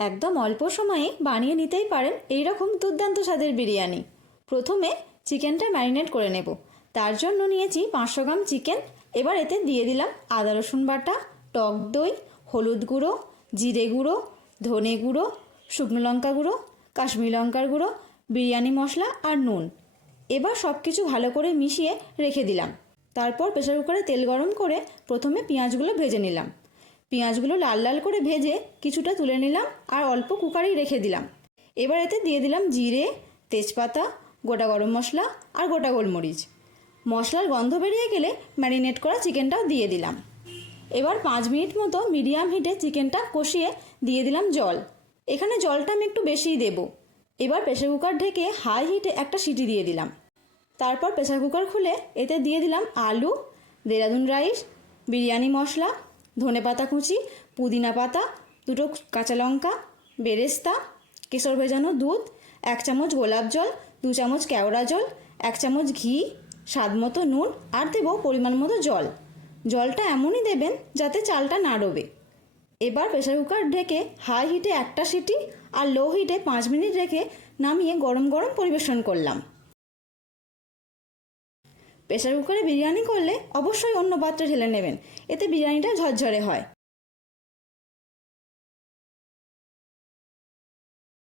একদম অল্প সময়ে বানিয়ে নিতেই পারেন এই রকম দুর্দান্ত স্বাদের বিরিয়ানি। প্রথমে চিকেনটা ম্যারিনেট করে নেব। তার জন্য নিয়েছি 500 গ্রাম চিকেন। এবার এতে দিয়ে দিলাম আদা রসুন বাটা, টক দই, হলুদ গুঁড়ো, জিরে গুঁড়ো, ধনে গুঁড়ো, শুকনো লঙ্কা গুঁড়ো, কাশ্মীরি লঙ্কার গুঁড়ো, বিরিয়ানি মশলা আর নুন। এবার সব কিছু ভালো করে মিশিয়ে রেখে দিলাম। তারপর প্রেসার কুকারে তেল গরম করে প্রথমে পেঁয়াজগুলো ভেজে নিলাম। পেঁয়াজগুলো লাল লাল করে ভেজে কিছুটা তুলে নিলাম আর অল্প কুকারেই রেখে দিলাম। এবার এতে দিয়ে দিলাম জিরে, তেজপাতা, গোটা গরম মশলা আর গোটা গোলমরিচ। মশলার গন্ধ বেরিয়ে গেলে ম্যারিনেট করা চিকেনটাও দিয়ে দিলাম। এবার 5 মিনিট মতো মিডিয়াম হিটে চিকেনটা কষিয়ে দিয়ে দিলাম জল। এখানে জলটা আমি একটু বেশিই দেব। এবার প্রেসার কুকার ঢেকে হাই হিটে একটা সিটি দিয়ে দিলাম। তারপর প্রেসার কুকার খুলে এতে দিয়ে দিলাম আলু, দেরাদুন রাইস, বিরিয়ানি মশলা, ধনেপাতা কুচি, পুদিনা পাতা, 2টো কাঁচা লঙ্কা, বেরেস্তা, কেশর ভেজানো দুধ, 1 চামচ গোলাপ জল, 2 চামচ কেওড়া জল, 1 চামচ ঘি, স্বাদ মতো নুন আর দেবো পরিমাণ মতো জল। জলটা এমনই দেবেন যাতে চালটা না ডোবে। এবার প্রেসার কুকার ঢেকে হাই হিটে একটা সিটি আর লো হিটে 5 মিনিট রেখে নামিয়ে গরম গরম পরিবেশন করলাম। প্রেসার কুকারে বিরিয়ানি করলে অবশ্যই অন্য পাত্রে ঢেলে নেবেন, এতে বিরিয়ানিটা ঝরঝরে হয়।